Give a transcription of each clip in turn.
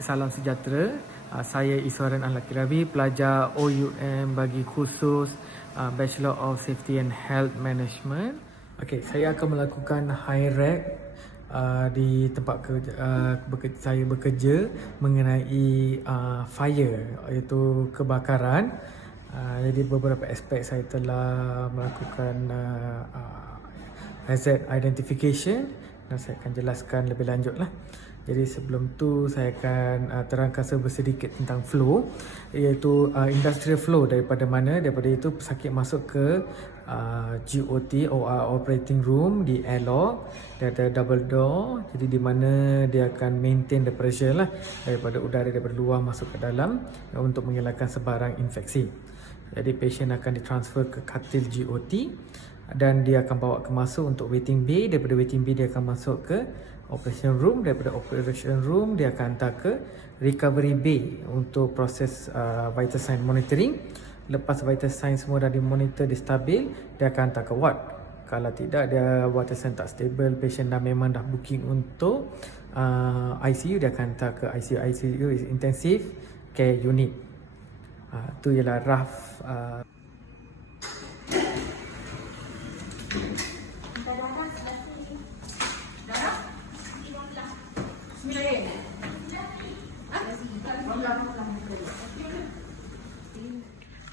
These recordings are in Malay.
Salam sejahtera. Saya Iswaran Al-Kirabi, pelajar OUM bagi khusus Bachelor of Safety and Health Management. Okey, saya akan melakukan high rec di tempat saya bekerja mengenai fire, iaitu kebakaran. Jadi beberapa aspek saya telah melakukan hazard identification dan saya akan jelaskan lebih lanjut lah. Jadi sebelum tu saya akan terangkan sedikit tentang flow, iaitu industrial flow daripada mana. Daripada itu pesakit masuk ke GOT operating room di airlock. Dia ada double door, jadi di mana dia akan maintain the pressure lah daripada udara daripada luar masuk ke dalam untuk mengelakkan sebarang infeksi. Jadi pasien akan ditransfer ke katil GOT dan dia akan bawa ke masuk untuk waiting bay. Daripada waiting bay dia akan masuk ke operation room. Daripada operation room dia akan hantar ke recovery bay untuk proses vital sign monitoring. Lepas vital sign semua dah dimonitor, dia stabil, dia akan hantar ke ward. Kalau tidak, dia vital sign tak stable, patient memang dah booking untuk ICU, dia akan hantar ke ICU. ICU is intensive care unit. Tu ialah rough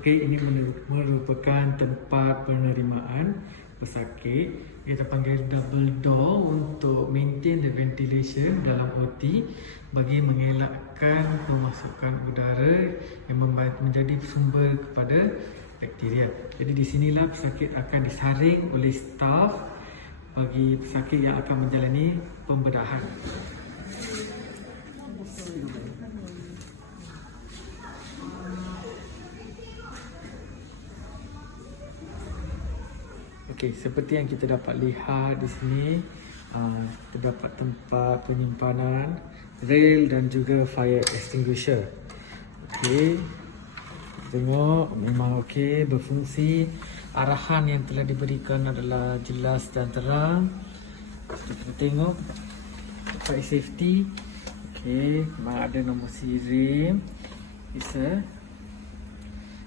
Okey, ini merupakan tempat penerimaan pesakit. Kita panggil double door untuk maintain the ventilation dalam OT bagi mengelakkan pemasukan udara yang menjadi sumber kepada bakteria. Jadi di sinilah pesakit akan disaring oleh staf bagi pesakit yang akan menjalani pembedahan. Okey, seperti yang kita dapat lihat di sini, terdapat tempat penyimpanan rail dan juga fire extinguisher. Okey, tengok memang okey, berfungsi. Arahan yang telah diberikan adalah jelas dan terang. Kita tengok fire safety. Okey, memang ada nombor siri. It's a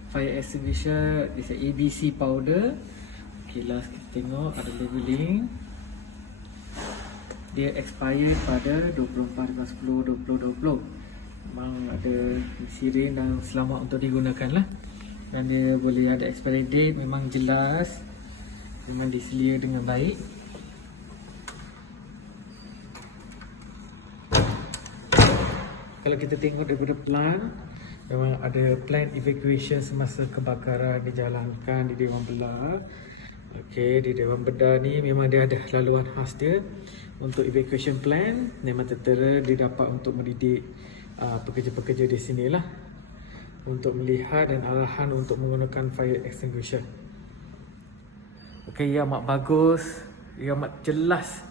fire extinguisher, it's a ABC powder. Okay, last kita tengok ada labeling. Dia expire pada 24/10/2020. Memang ada siren dan selamat untuk digunakan lah. Dan dia boleh ada expiry date, memang jelas, memang diselia dengan baik. Kalau kita tengok daripada plan, memang ada plan evacuation semasa kebakaran dijalankan di Dewan Belah. Okey, di Dewan Bedah ni memang dia ada laluan khas dia untuk evacuation plan. Memang tertera didapat untuk mendidik pekerja-pekerja di sini lah untuk melihat dan arahan untuk menggunakan fire extinguisher. Okey, ia amat bagus, ia amat jelas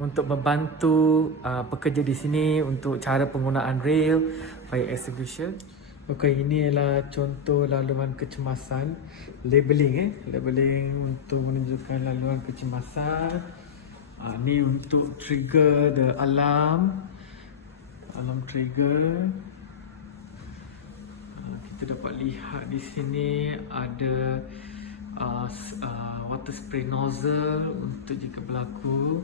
untuk membantu pekerja di sini untuk cara penggunaan rail fire extinguisher. Okey, ini adalah contoh laluan kecemasan, labeling labeling untuk menunjukkan laluan kecemasan. Ni untuk trigger the alarm trigger. Kita dapat lihat di sini ada water spray nozzle untuk jika berlaku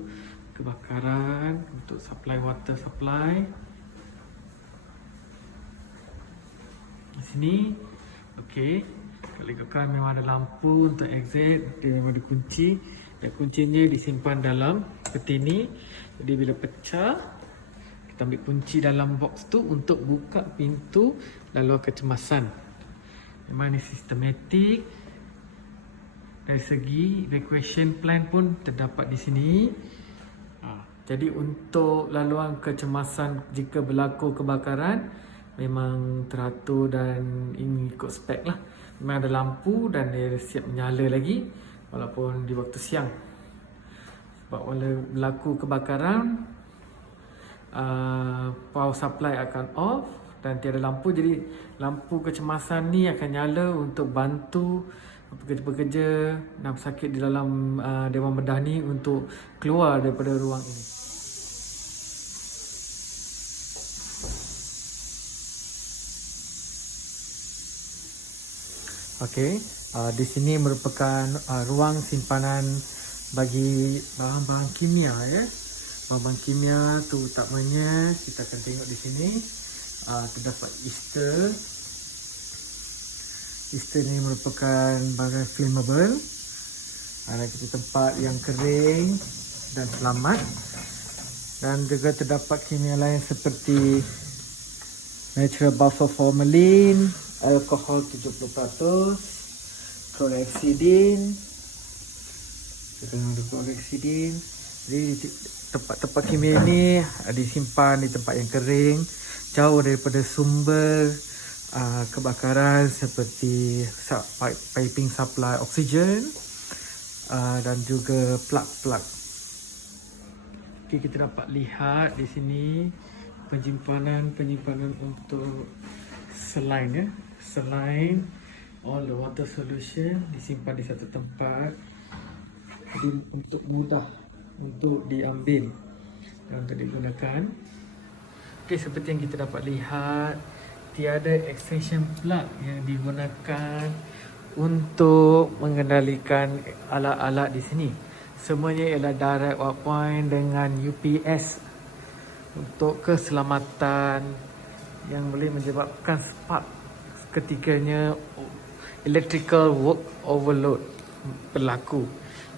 kebakaran, untuk supply water supply. Di sini, okey, kalau ikutkan memang ada lampu untuk exit, dia memang ada kunci dan kuncinya disimpan dalam peti ni. Jadi bila pecah, kita ambil kunci dalam box tu untuk buka pintu laluan kecemasan. Memang ni sistematik. Dari segi evacuation plan pun terdapat di sini. Jadi untuk laluan kecemasan jika berlaku kebakaran memang teratur dan ini ikut spek lah. Memang ada lampu dan dia siap menyala lagi walaupun di waktu siang. Sebab bila berlaku kebakaran, power supply akan off dan tiada lampu. Jadi lampu kecemasan ni akan nyala untuk bantu pekerja-pekerja dan pesakit di dalam Dewan Bedah ni untuk keluar daripada ruang ini. Okey, di sini merupakan ruang simpanan bagi bahan-bahan kimia ya. Bahan-bahan kimia tu utamanya kita akan tengok di sini. Terdapat ester. Ester ni merupakan bahan flammable. Ada kita tempat yang kering dan selamat. Dan juga terdapat kimia lain seperti natural buffer formalin, alkohol 70%, chlorhexidine. Kita ada chlorhexidine. Jadi tempat-tempat kimia ini disimpan di tempat yang kering, jauh daripada sumber kebakaran seperti piping supply oksigen dan juga plug-plug. Okay, kita dapat lihat di sini penyimpanan untuk selain ya. Selain all the water solution disimpan di satu tempat. Jadi untuk mudah untuk diambil dan untuk digunakan. Okey, seperti yang kita dapat lihat, tiada extension plug yang digunakan untuk mengendalikan alat-alat di sini. Semuanya ialah direct wire point dengan UPS untuk keselamatan yang boleh menyebabkan spark ketikanya electrical work overload berlaku.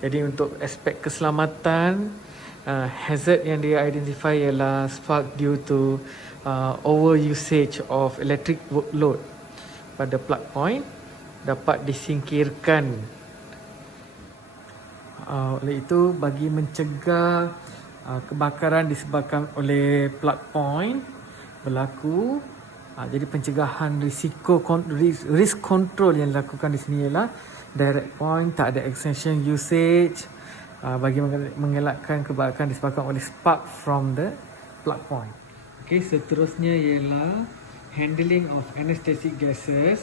Jadi untuk aspek keselamatan, hazard yang dia identify ialah spark due to over usage of electric workload pada plug point dapat disingkirkan. Oleh itu, bagi mencegah kebakaran disebabkan oleh plug point berlaku, jadi pencegahan risk control yang dilakukan di sini ialah direct point, tak ada extension usage, bagi mengelakkan kebakaran disebabkan oleh spark from the plug point. Okey, seterusnya ialah handling of anesthetic gases.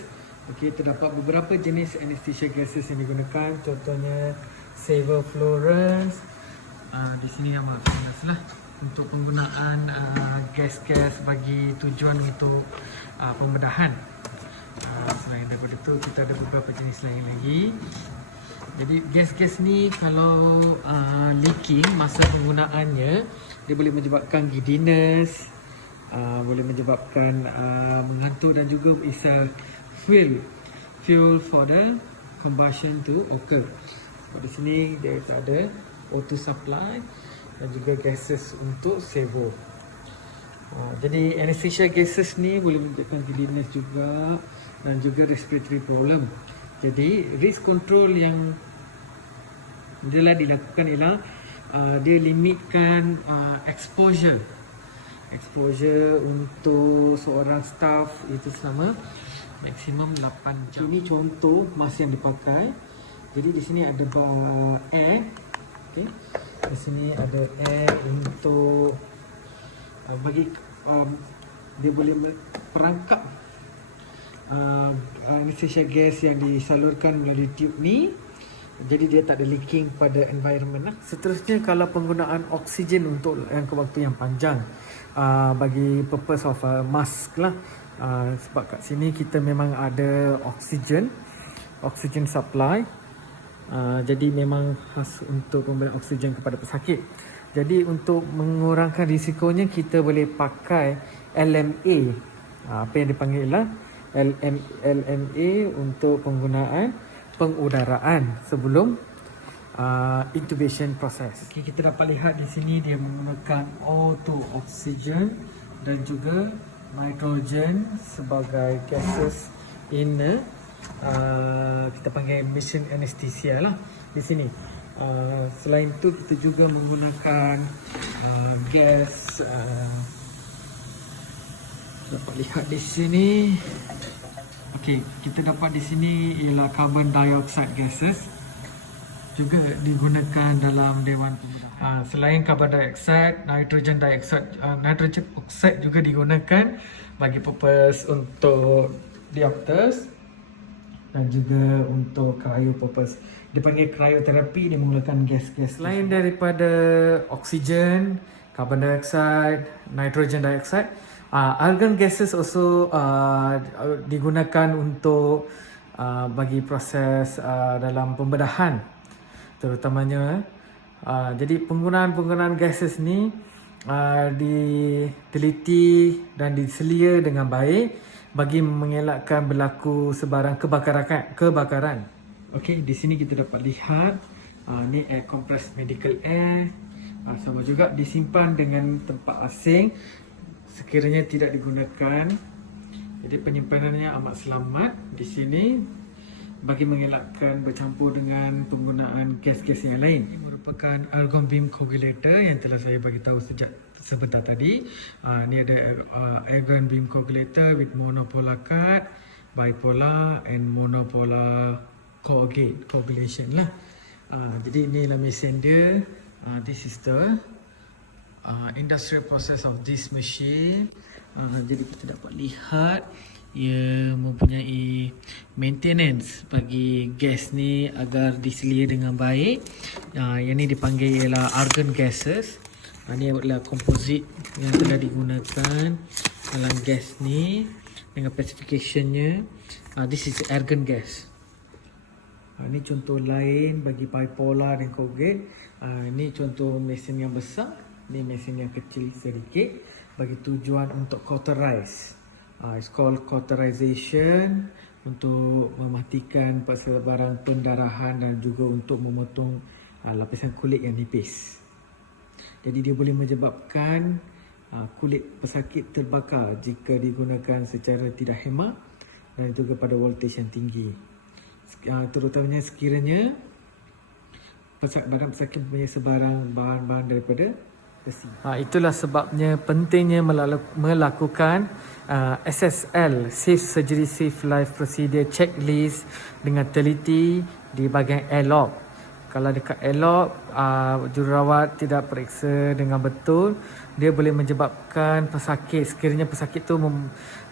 Okey, terdapat beberapa jenis anesthesia gases yang digunakan, contohnya sevoflurane. Di sini nama jelaslah untuk penggunaan gas-gas bagi tujuan untuk pembedahan. Selain daripada itu, kita ada beberapa jenis lain lagi. Jadi gas-gas ni kalau leaking masa penggunaannya, dia boleh menyebabkan giddiness, boleh menyebabkan mengantuk dan juga is a fuel for the combustion to occur. Di sini dia tak ada O2 supply dan juga gases untuk servo. Jadi anesthesia gases ni boleh menyebabkan giddiness juga dan juga respiratory problem. Jadi risk control yang dilakukan ialah dia limitkan exposure untuk seorang staff itu selama maksimum 8 jam. Ini contoh mask yang dipakai. Jadi di sini ada air. Okey. Di sini ada air untuk bagi dia boleh perangkap anesthesia gas yang disalurkan melalui tube ni. Jadi dia tak ada leaking pada environment lah. Seterusnya kalau penggunaan oksigen untuk jangka waktu yang panjang, bagi purpose of mask lah. Sebab kat sini kita memang ada oksigen supply. Jadi memang khas untuk pemberian oksigen kepada pesakit. Jadi untuk mengurangkan risikonya, kita boleh pakai LMA. Apa yang dipanggil lah LMA untuk penggunaan pengudaraan sebelum intubation process. Okay, kita dapat lihat di sini dia menggunakan O2 oxygen dan juga nitrogen sebagai gases in kita panggil mission anesthesia lah di sini. Selain itu kita juga menggunakan gas, dapat lihat di sini. Okey, kita dapat di sini ialah carbon dioxide gases juga digunakan dalam dewan pembedahan. Selain carbon dioxide, nitrogen oxide juga digunakan bagi purpose untuk diopters dan juga untuk cryo purpose. Dipanggil cryotherapy, dia menggunakan gas-gas. Selain daripada oksigen, carbon dioxide, nitrogen dioxide, argon gases also digunakan untuk bagi proses dalam pembedahan terutamanya. Jadi penggunaan gases ni diteliti dan diselia dengan baik bagi mengelakkan berlaku sebarang kebakaran. Okey, di sini kita dapat lihat ni air compressed medical air. Sama juga disimpan dengan tempat asing sekiranya tidak digunakan. Jadi penyimpanannya amat selamat di sini bagi mengelakkan bercampur dengan penggunaan gas-gas yang lain. Ini merupakan argon beam coagulator yang telah saya bagi tahu sejak sebentar tadi. Ini ada argon beam coagulator with monopolar cut, bipolar and monopolar coagulation lah. Jadi inilah mesin dia. This is the industrial process of this machine. Jadi kita dapat lihat ia mempunyai maintenance bagi gas ni agar diselia dengan baik. Yang ni dipanggil ialah argon gases. Ini adalah komposit yang telah digunakan dalam gas ni dengan specificationnya. This is argon gas. Ini contoh lain bagi bipolar dan coagulate. Ini contoh mesin yang besar. Ini mesin yang kecil sedikit bagi tujuan untuk cauterize. It's called cauterization, untuk mematikan persebaran pendarahan dan juga untuk memotong lapisan kulit yang nipis. Jadi dia boleh menyebabkan kulit pesakit terbakar jika digunakan secara tidak hemat dan juga pada voltage yang tinggi. Terutamanya sekiranya badan pesakit mempunyai sebarang bahan-bahan daripada besi. Itulah sebabnya pentingnya melakukan SSL, Safe Surgery Safe Life Procedure checklist dengan teliti di bahagian airlock. Kalau dekat airlock jururawat tidak periksa dengan betul, dia boleh menyebabkan pesakit, sekiranya pesakit tu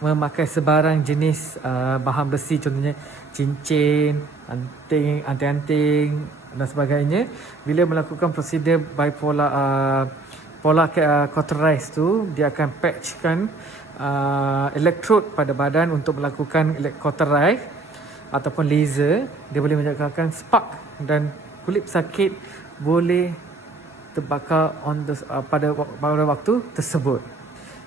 memakai sebarang jenis bahan besi, contohnya cincin, anting-anting dan sebagainya. Bila melakukan prosedur bipolar polar cauterize tu, dia akan patchkan elektrod pada badan untuk melakukan cauterize ataupun laser. Dia boleh menyebabkan spark dan kulit pesakit boleh terbakar pada waktu tersebut.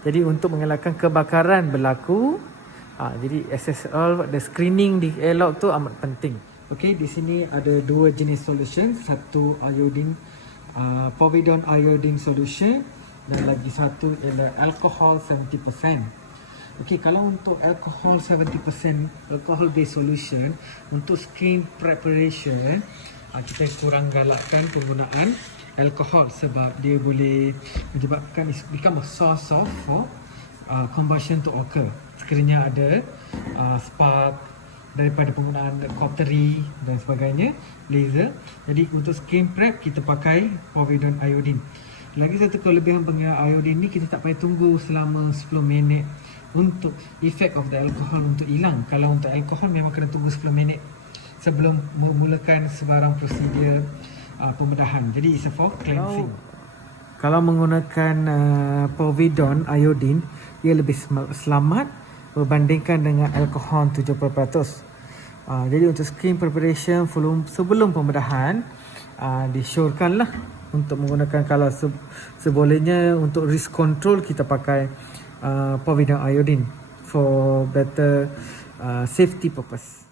Jadi untuk mengelakkan kebakaran berlaku, jadi SSL, the screening di airlock tu amat penting. Okey, di sini ada dua jenis solution, satu iodine, povidone iodine solution, dan lagi satu ialah alcohol 70%. Okey, kalau untuk alcohol 70% alcohol based solution, untuk skin preparation kita kurang galakkan penggunaan alkohol sebab dia boleh menyebabkan become a source of combustion to occur. Sekiranya ada spark daripada penggunaan cautery dan sebagainya, laser. Jadi untuk skin prep kita pakai povidone iodine. Lagi satu kelebihan penggunaan iodine ni, kita tak payah tunggu selama 10 minit untuk effect of the alcohol untuk hilang. Kalau untuk alcohol memang kena tunggu 10 minit sebelum memulakan sebarang prosedur pembedahan. Jadi it's for cleansing. Kalau menggunakan povidone iodine, ia lebih selamat berbandingkan dengan alkohol 70%. Jadi untuk skin preparation sebelum pembedahan, disyorkanlah untuk menggunakan, kalau sebolehnya untuk risk control kita pakai povidone iodine for better safety purpose.